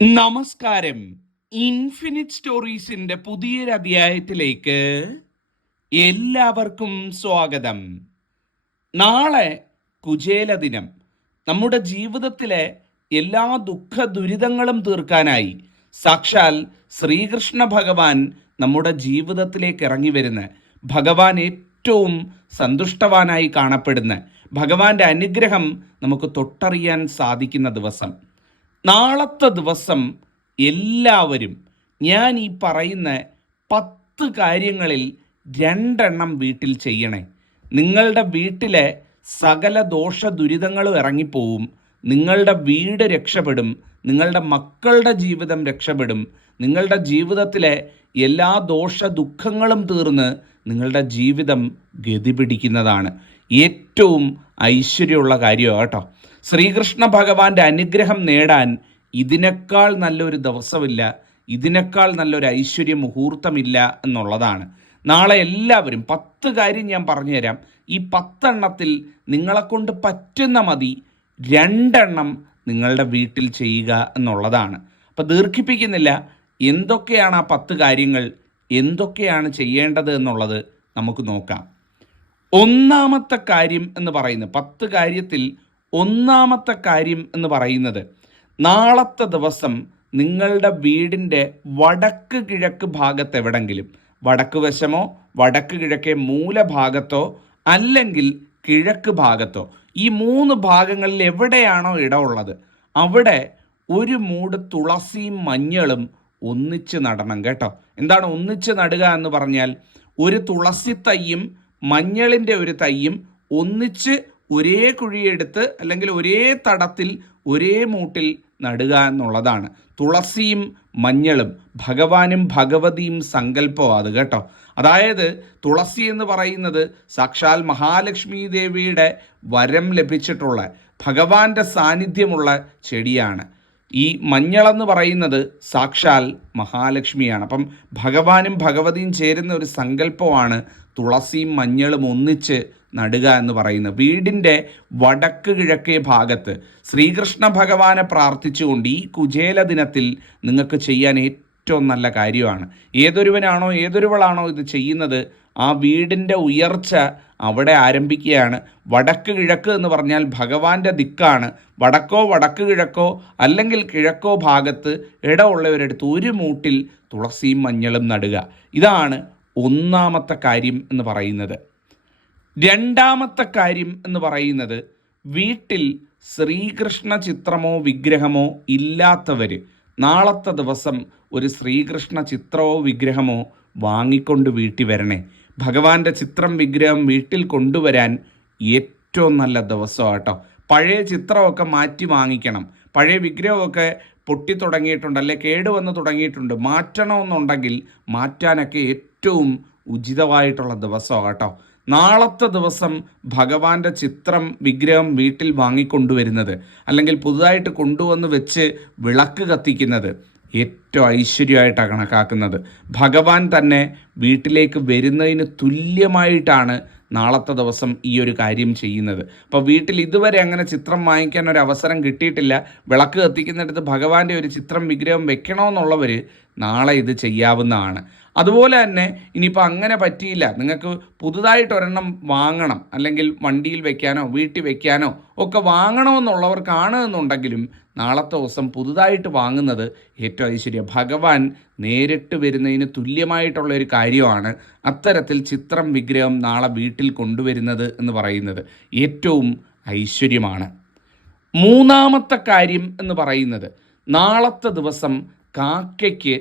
നമസ്കാരം. ഇൻഫിനിറ്റ് സ്റ്റോറീസിന്റെ പുതിയൊരു അധ്യായത്തിലേക്ക് എല്ലാവർക്കും സ്വാഗതം. നാളെ കുചേല ദിനം. നമ്മുടെ ജീവിതത്തിലെ എല്ലാ ദുഃഖ ദുരിതങ്ങളും തീർക്കാനായി സാക്ഷാൽ ശ്രീകൃഷ്ണ ഭഗവാൻ നമ്മുടെ ജീവിതത്തിലേക്ക് ഇറങ്ങി വരുന്ന, ഭഗവാൻ ഏറ്റവും സന്തുഷ്ടവാനായി കാണപ്പെടുന്ന, ഭഗവാന്റെ അനുഗ്രഹം നമുക്ക് തൊട്ടറിയാൻ സാധിക്കുന്ന ദിവസം. നാളത്തെ ദിവസം എല്ലാവരും ഞാൻ ഈ പറയുന്ന 10 കാര്യങ്ങളിൽ 2 വീട്ടിൽ ചെയ്യണേ. നിങ്ങളുടെ വീട്ടിലെ സകല ദോഷ ദുരിതങ്ങളും ഇറങ്ങിപ്പോവും. നിങ്ങളുടെ വീട് രക്ഷപ്പെടും. നിങ്ങളുടെ മക്കളുടെ ജീവിതം രക്ഷപ്പെടും. നിങ്ങളുടെ ജീവിതത്തിലെ എല്ലാ ദോഷ ദുഃഖങ്ങളും തീർന്ന് നിങ്ങളുടെ ജീവിതം ഗതി പിടിക്കുന്നതാണ്. ഏറ്റവും ഐശ്വര്യമുള്ള കാര്യമാണ് കേട്ടോ. ശ്രീകൃഷ്ണ ഭഗവാന്റെ അനുഗ്രഹം നേടാൻ ഇതിനേക്കാൾ നല്ലൊരു ദിവസമില്ല, ഇതിനേക്കാൾ നല്ലൊരു ഐശ്വര്യ മുഹൂർത്തമില്ല എന്നുള്ളതാണ്. നാളെ എല്ലാവരും 10 കാര്യം ഞാൻ പറഞ്ഞുതരാം. ഈ 10 നിങ്ങളെക്കൊണ്ട് പറ്റുന്ന മതി 2 നിങ്ങളുടെ വീട്ടിൽ ചെയ്യുക എന്നുള്ളതാണ്. അപ്പോൾ ദീർഘിപ്പിക്കുന്നില്ല. എന്തൊക്കെയാണ് ആ 10 കാര്യങ്ങൾ, എന്തൊക്കെയാണ് ചെയ്യേണ്ടത് എന്നുള്ളത് നമുക്ക് നോക്കാം. ഒന്നാമത്തെ കാര്യം എന്ന് പറയുന്നത്, 10 കാര്യത്തിൽ ഒന്നാമത്തെ കാര്യം എന്ന് പറയുന്നത്, നാളത്തെ ദിവസം നിങ്ങളുടെ വീടിൻ്റെ വടക്ക് കിഴക്ക് ഭാഗത്ത് എവിടെങ്കിലും, വടക്ക് വശമോ വടക്ക് കിഴക്കേ മൂലഭാഗത്തോ അല്ലെങ്കിൽ കിഴക്ക് ഭാഗത്തോ, ഈ 3 ഭാഗങ്ങളിൽ എവിടെയാണോ ഇടമുള്ളത് അവിടെ ഒരു മൂട് തുളസിയും മഞ്ഞളും ഒന്നിച്ച് നടണം കേട്ടോ. എന്താണ് ഒന്നിച്ച് നടുക എന്ന് പറഞ്ഞാൽ, ഒരു തുളസി തൈയും മഞ്ഞളിൻ്റെ ഒരു തൈയും ഒന്നിച്ച് ഒരേ കുഴിയെടുത്ത് അല്ലെങ്കിൽ ഒരേ തടത്തിൽ ഒരേ മൂട്ടിൽ നടുക എന്നുള്ളതാണ്. തുളസിയും മഞ്ഞളും ഭഗവാനും ഭഗവതിയും സങ്കല്പമാണ് അത് കേട്ടോ. അതായത് തുളസി എന്ന് പറയുന്നത് സാക്ഷാൽ മഹാലക്ഷ്മി ദേവിയുടെ വരം ലഭിച്ചിട്ടുള്ള ഭഗവാന്റെ സാന്നിധ്യമുള്ള ചെടിയാണ്. ഈ മഞ്ഞളെന്ന് പറയുന്നത് സാക്ഷാൽ മഹാലക്ഷ്മിയാണ്. അപ്പം ഭഗവാനും ഭഗവതിയും ചേരുന്ന ഒരു സങ്കല്പമാണ് തുളസിയും മഞ്ഞളും ഒന്നിച്ച് നടുക എന്ന് പറയുന്നത്. വീടിൻ്റെ വടക്ക് കിഴക്കേ ഭാഗത്ത് ശ്രീകൃഷ്ണ ഭഗവാനെ പ്രാർത്ഥിച്ചുകൊണ്ട് ഈ കുചേല ദിനത്തിൽ നിങ്ങൾക്ക് ചെയ്യാൻ ഏറ്റവും നല്ല കാര്യമാണ്. ഏതൊരുവനാണോ ഏതൊരുവളാണോ ഇത് ചെയ്യുന്നത്, ആ വീടിൻ്റെ ഉയർച്ച അവിടെ ആരംഭിക്കുകയാണ്. വടക്ക് കിഴക്ക് എന്ന് പറഞ്ഞാൽ ഭഗവാന്റെ ദിക്കാണ്. വടക്കോ വടക്ക് കിഴക്കോ അല്ലെങ്കിൽ കിഴക്കോ ഭാഗത്ത് ഇടമുള്ളവരെടുത്ത് ഒരു മൂട്ടിൽ തുളസിയും മഞ്ഞളും നടുക. ഇതാണ് ഒന്നാമത്തെ കാര്യം എന്ന് പറയുന്നത്. രണ്ടാമത്തെ കാര്യം എന്ന് പറയുന്നത്, വീട്ടിൽ ശ്രീകൃഷ്ണ ചിത്രമോ വിഗ്രഹമോ ഇല്ലാത്തവർ നാളത്തെ ദിവസം ഒരു ശ്രീകൃഷ്ണ ചിത്രമോ വിഗ്രഹമോ വാങ്ങിക്കൊണ്ട് വീട്ടിൽ വരണേ. ഭഗവാന്റെ ചിത്രം വിഗ്രഹം വീട്ടിൽ കൊണ്ടുവരാൻ ഏറ്റവും നല്ല ദിവസമാണ് കേട്ടോ. പഴയ ചിത്രമൊക്കെ മാറ്റി വാങ്ങിക്കണം. പഴയ വിഗ്രഹമൊക്കെ പൊട്ടി തുടങ്ങിയിട്ടുണ്ട്, അല്ലെ കേടുവന്ന് തുടങ്ങിയിട്ടുണ്ട്. മാറ്റണമെന്നുണ്ടെങ്കിൽ മാറ്റാനൊക്കെ ഏറ്റവും ഉചിതമായിട്ടുള്ള ദിവസമാണ് കേട്ടോ. നാളത്തെ ദിവസം ഭഗവാന്റെ ചിത്രം വിഗ്രഹം വീട്ടിൽ വാങ്ങിക്കൊണ്ടുവരുന്നത് അല്ലെങ്കിൽ പുതുതായിട്ട് കൊണ്ടുവന്ന് വെച്ച് വിളക്ക് കത്തിക്കുന്നത് ഏറ്റവും ഐശ്വര്യമായിട്ടാണ് കണക്കാക്കുന്നത്. ഭഗവാൻ തന്നെ വീട്ടിലേക്ക് വരുന്നതിന് തുല്യമായിട്ടാണ് നാളത്തെ ദിവസം ഈ ഒരു കാര്യം ചെയ്യുന്നത്. അപ്പോൾ വീട്ടിൽ ഇതുവരെ അങ്ങനെ ചിത്രം വാങ്ങിക്കാൻ ഒരു അവസരം കിട്ടിയിട്ടില്ല, വിളക്ക് കത്തിക്കുന്നിടത്ത് ഭഗവാന്റെ ഒരു ചിത്രം വിഗ്രഹം വെക്കണമെന്നുള്ളവർ നാളെ ഇത് ചെയ്യാവുന്നതാണ്. അതുപോലെ തന്നെ ഇനിയിപ്പോൾ അങ്ങനെ പറ്റിയില്ല, നിങ്ങൾക്ക് പുതുതായിട്ട് ഒരെണ്ണം വാങ്ങണം, അല്ലെങ്കിൽ വണ്ടിയിൽ വെക്കാനോ വീട്ടിൽ വെക്കാനോ ഒക്കെ വാങ്ങണമെന്നുള്ളവർ കാണുമെന്നുണ്ടെങ്കിലും നാളത്തെ ദിവസം പുതുതായിട്ട് വാങ്ങുന്നത് ഏറ്റവും ഐശ്വര്യം. ഭഗവാൻ നേരിട്ട് വരുന്നതിന് തുല്യമായിട്ടുള്ള ഒരു കാര്യമാണ് അത്തരത്തിൽ ചിത്രം വിഗ്രഹം നാളെ വീട്ടിൽ കൊണ്ടുവരുന്നത് എന്ന് പറയുന്നത്. ഏറ്റവും ഐശ്വര്യമാണ്. മൂന്നാമത്തെ കാര്യം എന്ന് പറയുന്നത്, നാളത്തെ ദിവസം കാക്കയ്ക്ക്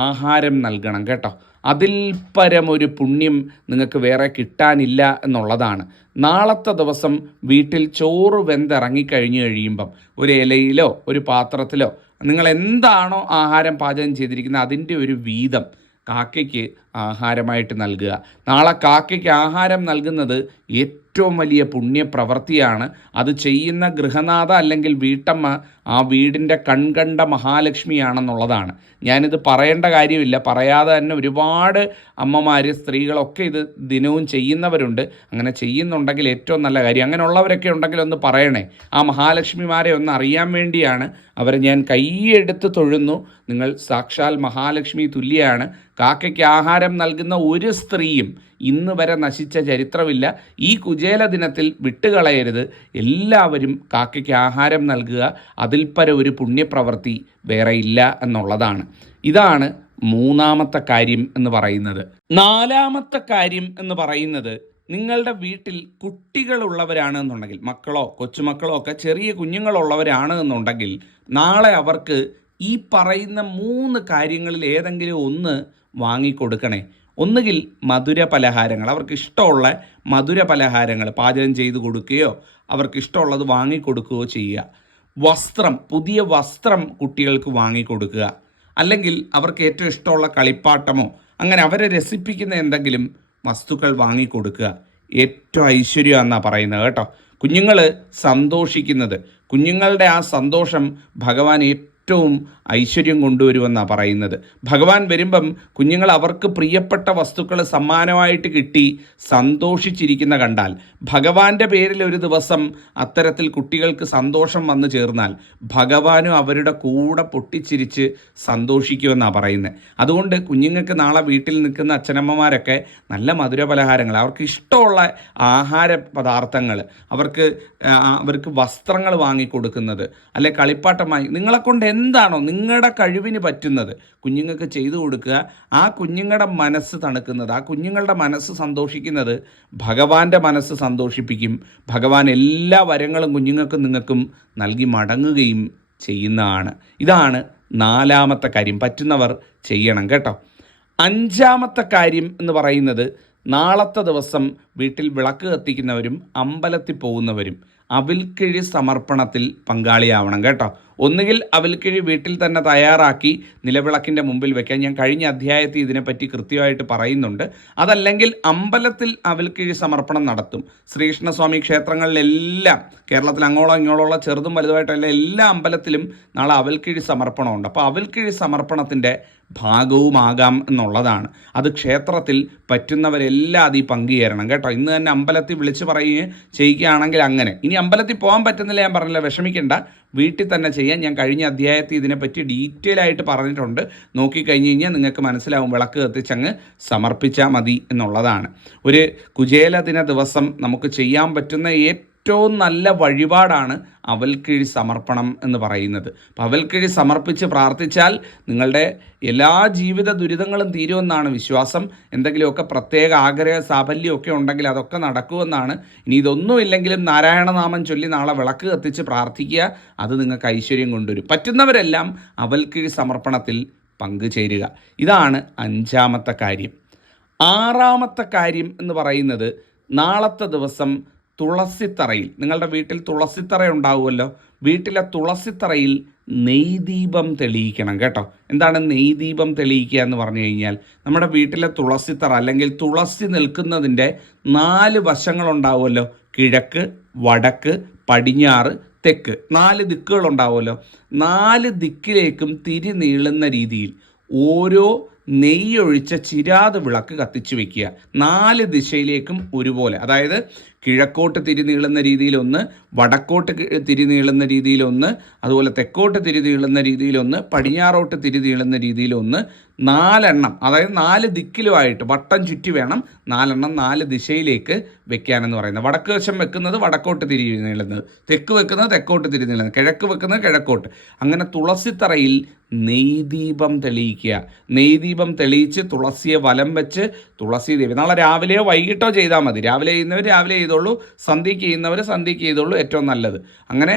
ആഹാരം നൽകണം കേട്ടോ. അതിൽ പരമൊരു പുണ്യം നിങ്ങൾക്ക് വേറെ കിട്ടാനില്ല എന്നുള്ളതാണ്. നാളത്തെ ദിവസം വീട്ടിൽ ചോറ് വെന്തിറങ്ങിക്കഴിഞ്ഞു കഴിയുമ്പം ഒരു ഇലയിലോ ഒരു പാത്രത്തിലോ നിങ്ങൾ എന്താണോ ആഹാരം പാചകം ചെയ്തിരിക്കുന്നത് അതിൻ്റെ ഒരു വീതം കാക്കയ്ക്ക് ആഹാരമായിട്ട് നൽകുക. നാളെ കാക്കയ്ക്ക് ആഹാരം നൽകുന്നത് ഏറ്റവും വലിയ പുണ്യപ്രവൃത്തിയാണ്. അത് ചെയ്യുന്ന ഗൃഹനാഥ അല്ലെങ്കിൽ വീട്ടമ്മ ആ വീടിൻ്റെ കൺകണ്ട മഹാലക്ഷ്മിയാണെന്നുള്ളതാണ്. ഞാനിത് പറയേണ്ട കാര്യമില്ല, പറയാതെ തന്നെ ഒരുപാട് അമ്മമാർ, സ്ത്രീകളൊക്കെ ഇത് ദിനവും ചെയ്യുന്നവരുണ്ട്. അങ്ങനെ ചെയ്യുന്നുണ്ടെങ്കിൽ ഏറ്റവും നല്ല കാര്യം. അങ്ങനെയുള്ളവരൊക്കെ ഉണ്ടെങ്കിൽ ഒന്ന് പറയണേ. ആ മഹാലക്ഷ്മിമാരെ ഒന്ന് അറിയാൻ വേണ്ടിയാണ് അവരെ ഞാൻ കൈയെടുത്ത് തൊഴുന്നു. നിങ്ങൾ സാക്ഷാൽ മഹാലക്ഷ്മി തുല്യയാണ്. കാക്കയ്ക്ക് ആഹാരം നൽകുന്ന ഒരു സ്ത്രീയും ഇന്ന് വരെ നശിച്ച ചരിത്രമില്ല. ഈ കുചേല ദിനത്തിൽ വിട്ടുകളയരുത്. എല്ലാവരും കാക്കയ്ക്ക് ആഹാരം നൽകുക. അതിൽപര ഒരു പുണ്യപ്രവൃത്തി വേറെ ഇല്ല എന്നുള്ളതാണ്. ഇതാണ് മൂന്നാമത്തെ കാര്യം എന്ന് പറയുന്നത്. നാലാമത്തെ കാര്യം എന്ന് പറയുന്നത്, നിങ്ങളുടെ വീട്ടിൽ കുട്ടികളുള്ളവരാണ് എന്നുണ്ടെങ്കിൽ, മക്കളോ കൊച്ചുമക്കളോ ഒക്കെ ചെറിയ കുഞ്ഞുങ്ങളുള്ളവരാണ് എന്നുണ്ടെങ്കിൽ, നാളെ അവർക്ക് ഈ പറയുന്ന 3 കാര്യങ്ങളിൽ ഏതെങ്കിലും ഒന്ന് വാങ്ങിക്കൊടുക്കണേ. ഒന്നുകിൽ മധുര പലഹാരങ്ങൾ, അവർക്ക് ഇഷ്ടമുള്ള മധുര പലഹാരങ്ങൾ പാചകം ചെയ്ത് കൊടുക്കുകയോ അവർക്ക് ഇഷ്ടമുള്ളത് വാങ്ങിക്കൊടുക്കുകയോ ചെയ്യുക. വസ്ത്രം, പുതിയ വസ്ത്രം കുട്ടികൾക്ക് വാങ്ങിക്കൊടുക്കുക. അല്ലെങ്കിൽ അവർക്ക് ഏറ്റവും ഇഷ്ടമുള്ള കളിപ്പാട്ടമോ അങ്ങനെ അവരെ രസിപ്പിക്കുന്ന എന്തെങ്കിലും വസ്തുക്കൾ വാങ്ങിക്കൊടുക്കുക. ഏറ്റവും ഐശ്വര്യമെന്നാണ് പറയുന്നത് കേട്ടോ. കുഞ്ഞുങ്ങൾ സന്തോഷിക്കുന്നത്, കുഞ്ഞുങ്ങളുടെ ആ സന്തോഷം ഭഗവാൻ ഏറ്റവും ഐശ്വര്യം കൊണ്ടുവരുമെന്നാണ് പറയുന്നത്. ഭഗവാൻ വരുമ്പം കുഞ്ഞുങ്ങൾ അവർക്ക് പ്രിയപ്പെട്ട വസ്തുക്കൾ സമ്മാനമായിട്ട് കിട്ടി സന്തോഷിച്ചിരിക്കുന്ന കണ്ടാൽ, ഭഗവാന്റെ പേരിൽ ഒരു ദിവസം അത്തരത്തിൽ കുട്ടികൾക്ക് സന്തോഷം വന്നു ചേർന്നാൽ ഭഗവാനും അവരുടെ കൂടെ പൊട്ടിച്ചിരിച്ച് സന്തോഷിക്കുമെന്നാണ് പറയുന്നത്. അതുകൊണ്ട് കുഞ്ഞുങ്ങൾക്ക് നാളെ വീട്ടിൽ നിൽക്കുന്ന അച്ഛനമ്മമാരൊക്കെ നല്ല മധുര പലഹാരങ്ങൾ, അവർക്ക് ഇഷ്ടമുള്ള ആഹാര പദാർത്ഥങ്ങൾ, അവർക്ക് വസ്ത്രങ്ങൾ വാങ്ങിക്കൊടുക്കുന്നത്, അല്ലെ കളിപ്പാട്ടമായി നിങ്ങളെക്കൊണ്ട് എന്താണോ നിങ്ങളുടെ കഴിവിന് പറ്റുന്നത് കുഞ്ഞുങ്ങൾക്ക് ചെയ്തു കൊടുക്കുക. ആ കുഞ്ഞുങ്ങളുടെ മനസ്സ് തണുക്കുന്നത്, ആ കുഞ്ഞുങ്ങളുടെ മനസ്സ് സന്തോഷിക്കുന്നത് ഭഗവാന്റെ മനസ്സ് സന്തോഷിപ്പിക്കും. ഭഗവാൻ എല്ലാ വരങ്ങളും കുഞ്ഞുങ്ങൾക്കും നിങ്ങൾക്കും നൽകി മടങ്ങുകയും ചെയ്യുന്നതാണ്. ഇതാണ് നാലാമത്തെ കാര്യം. പറ്റുന്നവർ ചെയ്യണം കേട്ടോ. അഞ്ചാമത്തെ കാര്യം എന്ന് പറയുന്നത്, നാളത്തെ ദിവസം വീട്ടിൽ വിളക്ക് കത്തിക്കുന്നവരും അമ്പലത്തിൽ പോകുന്നവരും അവിൽക്കിഴി സമർപ്പണത്തിൽ പങ്കാളിയാവണം കേട്ടോ. ഒന്നുകിൽ അവിൽക്കിഴി വീട്ടിൽ തന്നെ തയ്യാറാക്കി നിലവിളക്കിൻ്റെ മുമ്പിൽ വെക്കാൻ ഞാൻ കഴിഞ്ഞ അധ്യായത്തിൽ ഇതിനെപ്പറ്റി കൃത്യമായിട്ട് പറയുന്നുണ്ട്. അതല്ലെങ്കിൽ അമ്പലത്തിൽ അവിൽക്കിഴി സമർപ്പണം നടത്തും. ശ്രീകൃഷ്ണസ്വാമി ക്ഷേത്രങ്ങളിലെല്ലാം, കേരളത്തിൽ അങ്ങോളം ഇങ്ങോളമുള്ള ചെറുതും വലുതുമായിട്ടുള്ള എല്ലാ അമ്പലത്തിലും നാളെ അവിൽക്കിഴി സമർപ്പണമുണ്ട്. അപ്പോൾ അവിൽക്കിഴി സമർപ്പണത്തിൻ്റെ ഭാഗവുമാകാം എന്നുള്ളതാണ്. അത് ക്ഷേത്രത്തിൽ പറ്റുന്നവരെല്ലാം അതിൽ പങ്കുചേരണം കേട്ടോ. ഇന്ന് തന്നെ അമ്പലത്തിൽ വിളിച്ച് പറയുകയും ചെയ്യുകയാണെങ്കിൽ അങ്ങനെ. ഇനി അമ്പലത്തിൽ പോകാൻ പറ്റുന്നില്ല, ഞാൻ പറഞ്ഞില്ല, വിഷമിക്കേണ്ട, വീട്ടിൽ തന്നെ ചെയ്യാൻ ഞാൻ കഴിഞ്ഞ അധ്യായത്തിൽ ഇതിനെപ്പറ്റി ഡീറ്റെയിൽ ആയിട്ട് പറഞ്ഞിട്ടുണ്ട്. നോക്കിക്കഴിഞ്ഞ് കഴിഞ്ഞാൽ നിങ്ങൾക്ക് മനസ്സിലാവും. വിളക്ക് കത്തിച്ചങ്ങ് സമർപ്പിച്ചാൽ മതി എന്നുള്ളതാണ്. ഒരു കുചേല ദിന ദിവസം നമുക്ക് ചെയ്യാൻ പറ്റുന്ന ഏറ്റവും നല്ല വഴിപാടാണ് അവൽക്കിഴി സമർപ്പണം എന്ന് പറയുന്നത്. അപ്പോൾ അവൽക്കിഴി സമർപ്പിച്ച് പ്രാർത്ഥിച്ചാൽ നിങ്ങളുടെ എല്ലാ ജീവിത ദുരിതങ്ങളും തീരുമെന്നാണ് വിശ്വാസം. എന്തെങ്കിലുമൊക്കെ പ്രത്യേക ആഗ്രഹ സാഫല്യമൊക്കെ ഉണ്ടെങ്കിൽ അതൊക്കെ നടക്കുമെന്നാണ്. ഇനി ഇതൊന്നുമില്ലെങ്കിലും നാരായണനാമം ചൊല്ലി നാളെ വിളക്ക് കത്തിച്ച് പ്രാർത്ഥിക്കുക. അത് നിങ്ങൾക്ക് ഐശ്വര്യം കൊണ്ടുവരും. പറ്റുന്നവരെല്ലാം അവൽക്കിഴി സമർപ്പണത്തിൽ പങ്കുചേരുക. ഇതാണ് അഞ്ചാമത്തെ കാര്യം. ആറാമത്തെ കാര്യം എന്ന് പറയുന്നത്, നാളത്തെ ദിവസം തുളസിത്തറയിൽ, നിങ്ങളുടെ വീട്ടിൽ തുളസിത്തറ ഉണ്ടാവുമല്ലോ, വീട്ടിലെ തുളസിത്തറയിൽ നെയ്ദീപം തെളിയിക്കണം കേട്ടോ. എന്താണ് നെയ്ദീപം തെളിയിക്കുക എന്ന് പറഞ്ഞു കഴിഞ്ഞാൽ, നമ്മുടെ വീട്ടിലെ തുളസിത്തറ അല്ലെങ്കിൽ തുളസി നിൽക്കുന്നതിൻ്റെ 4 വശങ്ങളുണ്ടാവുമല്ലോ, കിഴക്ക്, വടക്ക്, പടിഞ്ഞാറ്, തെക്ക്, 4 ദിക്കുകളുണ്ടാവുമല്ലോ. 4 ദിക്കിലേക്കും തിരി നീളുന്ന രീതിയിൽ ഓരോ നെയ്യൊഴിച്ച ചിരാത് വിളക്ക് കത്തിച്ചു വയ്ക്കുക. 4 ദിശയിലേക്കും ഒരുപോലെ, അതായത് കിഴക്കോട്ട് തിരി നീളുന്ന രീതിയിലൊന്ന്, വടക്കോട്ട് തിരി നീളുന്ന രീതിയിലൊന്ന്, അതുപോലെ തെക്കോട്ട് തിരി നീളുന്ന രീതിയിലൊന്ന്, പടിഞ്ഞാറോട്ട് തിരി നീളുന്ന രീതിയിലൊന്ന്, 4 എണ്ണം, അതായത് 4 ദിക്കിലുമായിട്ട് വട്ടം ചുറ്റി വേണം 4 എണ്ണം 4 ദിശയിലേക്ക് വെക്കാനെന്ന് പറയുന്നത്. വടക്ക് വശം വെക്കുന്നത് വടക്കോട്ട് തിരി നീളുന്നത്, തെക്ക് വെക്കുന്നത് തെക്കോട്ട് തിരി നീളുന്നത്, കിഴക്ക് വെക്കുന്നത് കിഴക്കോട്ട്. അങ്ങനെ തുളസിത്തറയിൽ നെയ്ദീപം തെളിയിക്കുക. നെയ്ദീപം തെളിയിച്ച് തുളസിയെ വലം വെച്ച് തുളസി ദേവി, നാളെ രാവിലെയോ വൈകിട്ടോ ചെയ്താൽ മതി. രാവിലെ ചെയ്യുന്നവർ രാവിലെ ചെയ്തോളൂ, സന്ധ്യയ്ക്ക് ചെയ്യുന്നവർ സന്ധ്യയ്ക്ക് ചെയ്തോളൂ, ഏറ്റവും നല്ലത് അങ്ങനെ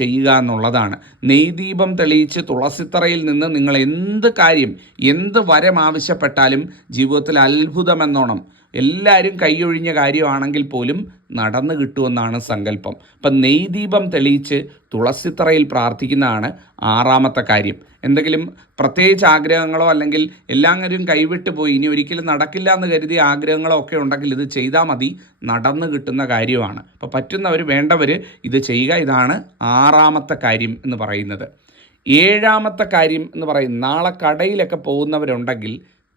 ചെയ്യുക എന്നുള്ളതാണ്. നെയ്ദീപം തെളിയിച്ച് തുളസിത്തറയിൽ നിന്ന് നിങ്ങൾ എന്ത് കാര്യം, എന്ത് വരം ആവശ്യപ്പെട്ടാലും ജീവിതത്തിൽ അത്ഭുതമെന്നോണം എല്ലാവരും കൈയൊഴിഞ്ഞ കാര്യമാണെങ്കിൽ പോലും നടന്നു കിട്ടുമെന്നാണ് സങ്കല്പം. അപ്പം നെയ്ദീപം തെളിയിച്ച് തുളസിത്തറയിൽ പ്രാർത്ഥിക്കുന്നതാണ് 6ാമത്തെ കാര്യം. എന്തെങ്കിലും പ്രത്യേകിച്ച് ആഗ്രഹങ്ങളോ അല്ലെങ്കിൽ എല്ലാവരും കൈവിട്ട് പോയി ഇനി ഒരിക്കലും നടക്കില്ല എന്ന് കരുതിയ ആഗ്രഹങ്ങളോ ഒക്കെ ഉണ്ടെങ്കിൽ ഇത് ചെയ്താൽ മതി, നടന്നു കിട്ടുന്ന കാര്യമാണ്. അപ്പോൾ പറ്റുന്നവർ, വേണ്ടവർ ഇത് ചെയ്യുക. ഇതാണ് 6ാമത്തെ കാര്യം എന്ന് പറയുന്നത്. 7ാമത്തെ കാര്യം എന്ന് പറയുന്നത്, നാളെ കടയിലൊക്കെ പോകുന്നവരുണ്ടെങ്കിൽ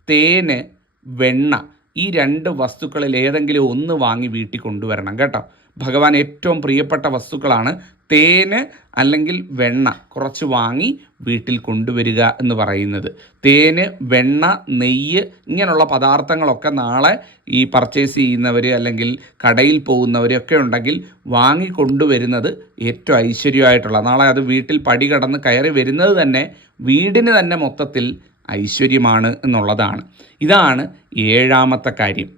തേന്, വെണ്ണ, ഈ 2 വസ്തുക്കളിൽ ഏതെങ്കിലും ഒന്ന് വാങ്ങി വീട്ടിൽ കൊണ്ടുവരണം കേട്ടോ. ഭഗവാൻ ഏറ്റവും പ്രിയപ്പെട്ട വസ്തുക്കളാണ് തേന് അല്ലെങ്കിൽ വെണ്ണ. കുറച്ച് വാങ്ങി വീട്ടിൽ കൊണ്ടുവരിക എന്ന് പറയുന്നത്. തേന്, വെണ്ണ, നെയ്യ് ഇങ്ങനെയുള്ള പദാർത്ഥങ്ങളൊക്കെ നാളെ ഈ പർച്ചേസ് ചെയ്യുന്നവർ അല്ലെങ്കിൽ കടയിൽ പോകുന്നവരൊക്കെ ഉണ്ടെങ്കിൽ വാങ്ങി കൊണ്ടുവരുന്നത് ഏറ്റവും ഐശ്വര്യമായിട്ടുള്ള, നാളെ അത് വീട്ടിൽ പടി കടന്ന് കയറി വരുന്നത് തന്നെ വീടിന് തന്നെ മൊത്തത്തിൽ ഐശ്വര്യമാണ് എന്നുള്ളതാണ്. ഇതാണ് 7ാമത്തെ കാര്യം.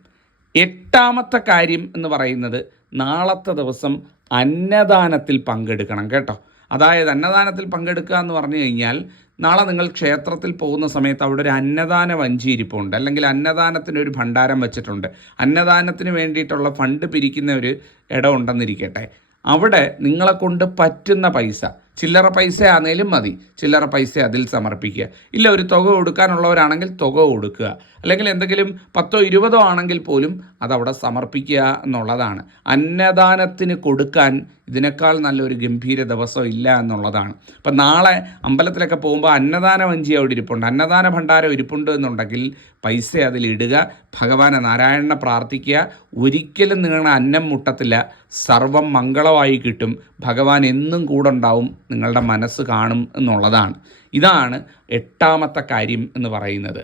8ാമത്തെ കാര്യം എന്ന് പറയുന്നത്, നാളത്തെ ദിവസം അന്നദാനത്തിൽ പങ്കെടുക്കണം കേട്ടോ. അതായത് അന്നദാനത്തിൽ പങ്കെടുക്കുക എന്ന് പറഞ്ഞു കഴിഞ്ഞാൽ, നാളെ നിങ്ങൾ ക്ഷേത്രത്തിൽ പോകുന്ന സമയത്ത് അവിടെ ഒരു അന്നദാന വഞ്ചി ഇരിപ്പുണ്ട്, അല്ലെങ്കിൽ അന്നദാനത്തിനൊരു ഭണ്ഡാരം വെച്ചിട്ടുണ്ട്. അന്നദാനത്തിന് വേണ്ടിയിട്ടുള്ള ഫണ്ട് പിരിക്കുന്ന ഒരു ഇടം ഉണ്ടെന്നിരിക്കട്ടെ. അവിടെ നിങ്ങളെ കൊണ്ട് പറ്റുന്ന പൈസ, ചില്ലറ പൈസ ആണെങ്കിലും മതി, ചില്ലറ പൈസ അതിൽ സമർപ്പിക്കുക. ഇല്ല, ഒരു തുക കൊടുക്കാനുള്ളവരാണെങ്കിൽ തുക കൊടുക്കുക, അല്ലെങ്കിൽ എന്തെങ്കിലും 10ഓ 20ഓ ആണെങ്കിൽ പോലും അതവിടെ സമർപ്പിക്കുക എന്നുള്ളതാണ്. അന്നദാനത്തിന് കൊടുക്കാൻ ഇതിനേക്കാൾ നല്ലൊരു ഗംഭീര ദിവസം ഇല്ല എന്നുള്ളതാണ്. അപ്പം നാളെ അമ്പലത്തിലൊക്കെ പോകുമ്പോൾ അന്നദാന വഞ്ചി അവിടെ ഇരിപ്പുണ്ട്, അന്നദാന ഭണ്ഡാരം ഇരിപ്പുണ്ട് എന്നുണ്ടെങ്കിൽ പൈസ അതിലിടുക, ഭഗവാനെ നാരായണനെ പ്രാർത്ഥിക്കുക. ഒരിക്കലും നിങ്ങളുടെ അന്നം മുട്ടത്തില്ല, സർവം മംഗളമായി കിട്ടും, ഭഗവാൻ എന്നും കൂടെ ഉണ്ടാവും, നിങ്ങളുടെ മനസ്സ് കാണും എന്നുള്ളതാണ്. ഇതാണ് 8ാമത്തെ കാര്യം എന്ന് പറയുന്നത്.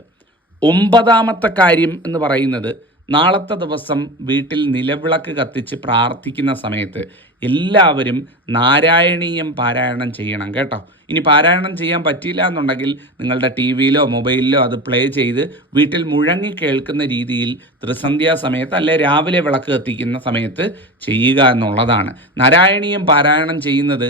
9ാമത്തെ കാര്യം എന്ന് പറയുന്നത്, നാളത്തെ ദിവസം വീട്ടിൽ നിലവിളക്ക് കത്തിച്ച് പ്രാർത്ഥിക്കുന്ന സമയത്ത് എല്ലാവരും നാരായണീയം പാരായണം ചെയ്യണം കേട്ടോ. ഇനി പാരായണം ചെയ്യാൻ പറ്റിയില്ല എന്നുണ്ടെങ്കിൽ നിങ്ങളുടെ ടിവിയിലോ മൊബൈലിലോ അത് പ്ലേ ചെയ്ത് വീട്ടിൽ മുഴങ്ങി കേൾക്കുന്ന രീതിയിൽ ത്രിസന്ധ്യാ സമയത്ത് അല്ലെ രാവിലെ വിളക്ക് കത്തിക്കുന്ന സമയത്ത് ചെയ്യുക എന്നുള്ളതാണ്. നാരായണീയം പാരായണം ചെയ്യുന്നത്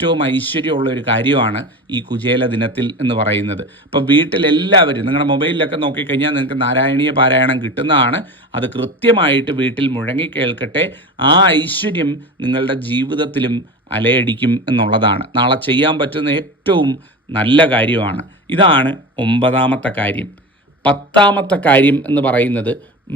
ഏറ്റവും ഐശ്വര്യമുള്ള ഒരു കാര്യമാണ് ഈ കുചേല ദിനത്തിൽ എന്ന് പറയുന്നത്. അപ്പോൾ വീട്ടിലെല്ലാവരും നിങ്ങളുടെ മൊബൈലിലൊക്കെ നോക്കിക്കഴിഞ്ഞാൽ നിങ്ങൾക്ക് നാരായണീയ പാരായണം കിട്ടുന്നതാണ്. അത് കൃത്യമായിട്ട് വീട്ടിൽ മുഴങ്ങി കേൾക്കട്ടെ. ആ ഐശ്വര്യം നിങ്ങളുടെ ജീവിതത്തിലും അലയടിക്കും എന്നുള്ളതാണ്. നാളെ ചെയ്യാൻ പറ്റുന്ന ഏറ്റവും നല്ല കാര്യമാണ്. ഇതാണ് 9ാമത്തെ കാര്യം. 10ാമത്തെ കാര്യം എന്ന് പറയുന്നത്,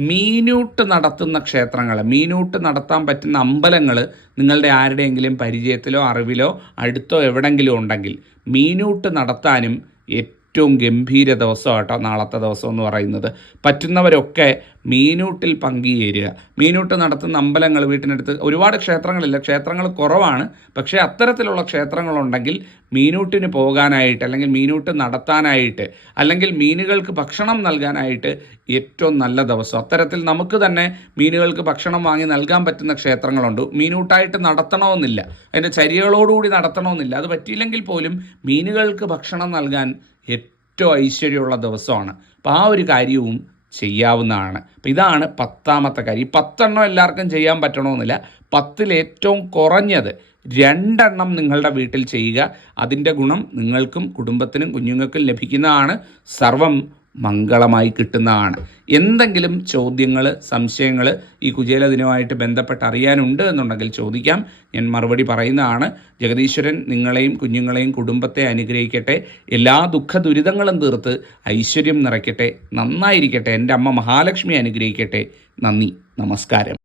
മീനൂട്ട് നടത്തുന്ന ക്ഷേത്രങ്ങൾ, മീനൂട്ട് നടത്താൻ പറ്റുന്ന അമ്പലങ്ങൾ നിങ്ങളുടെ ആരുടെയെങ്കിലും പരിചയത്തിലോ അറിവിലോ അടുത്തോ എവിടെയെങ്കിലും ഉണ്ടെങ്കിൽ മീനൂട്ട് നടത്താനും ഏറ്റവും ഗംഭീര ദിവസമാട്ടോ നാളത്തെ ദിവസം എന്ന് പറയുന്നത്. പറ്റുന്നവരൊക്കെ മീനൂട്ടിൽ പങ്കുചേരുക. മീനൂട്ട് നടത്തുന്ന അമ്പലങ്ങൾ വീട്ടിനടുത്ത് ഒരുപാട് ക്ഷേത്രങ്ങളില്ല, ക്ഷേത്രങ്ങൾ കുറവാണ്. പക്ഷേ അത്തരത്തിലുള്ള ക്ഷേത്രങ്ങളുണ്ടെങ്കിൽ മീനൂട്ടിന് പോകാനായിട്ട്, അല്ലെങ്കിൽ മീനൂട്ട് നടത്താനായിട്ട്, അല്ലെങ്കിൽ മീനുകൾക്ക് ഭക്ഷണം നൽകാനായിട്ട് ഏറ്റവും നല്ല ദിവസം. അത്തരത്തിൽ നമുക്ക് തന്നെ മീനുകൾക്ക് ഭക്ഷണം വാങ്ങി നൽകാൻ പറ്റുന്ന ക്ഷേത്രങ്ങളുണ്ട്. മീനൂട്ടായിട്ട് നടത്തണമെന്നില്ല, അതിൻ്റെ ചര്യകളോടുകൂടി നടത്തണമെന്നില്ല. അത് പറ്റിയില്ലെങ്കിൽ പോലും മീനുകൾക്ക് ഭക്ഷണം നൽകാൻ ഏറ്റവും ഐശ്വര്യമുള്ള ദിവസമാണ്. അപ്പോൾ ആ ഒരു കാര്യവും ചെയ്യാവുന്നതാണ്. അപ്പം ഇതാണ് 10ാമത്തെ കാര്യം. ഈ 10 എല്ലാവർക്കും ചെയ്യാൻ പറ്റണമെന്നില്ല. 10ൽ ഏറ്റവും കുറഞ്ഞത് 2 നിങ്ങളുടെ വീട്ടിൽ ചെയ്യുക. അതിൻ്റെ ഗുണം നിങ്ങൾക്കും കുടുംബത്തിനും കുഞ്ഞുങ്ങൾക്കും ലഭിക്കുന്നതാണ്. സർവം മംഗളമായി കിട്ടുന്നതാണ്. എന്തെങ്കിലും ചോദ്യങ്ങൾ, സംശയങ്ങൾ ഈ കുചേല ദിനവുമായിട്ട് ബന്ധപ്പെട്ട് അറിയാനുണ്ട് എന്നുണ്ടെങ്കിൽ ചോദിക്കാം, ഞാൻ മറുപടി പറയുന്നതാണ്. ജഗദീശ്വരൻ നിങ്ങളെയും കുഞ്ഞുങ്ങളെയും കുടുംബത്തെ അനുഗ്രഹിക്കട്ടെ. എല്ലാ ദുഃഖ ദുരിതങ്ങളും തീർത്ത് ഐശ്വര്യം നിറയ്ക്കട്ടെ. നന്നായിരിക്കട്ടെ. എൻ്റെ അമ്മ മഹാലക്ഷ്മി അനുഗ്രഹിക്കട്ടെ. നന്ദി, നമസ്കാരം.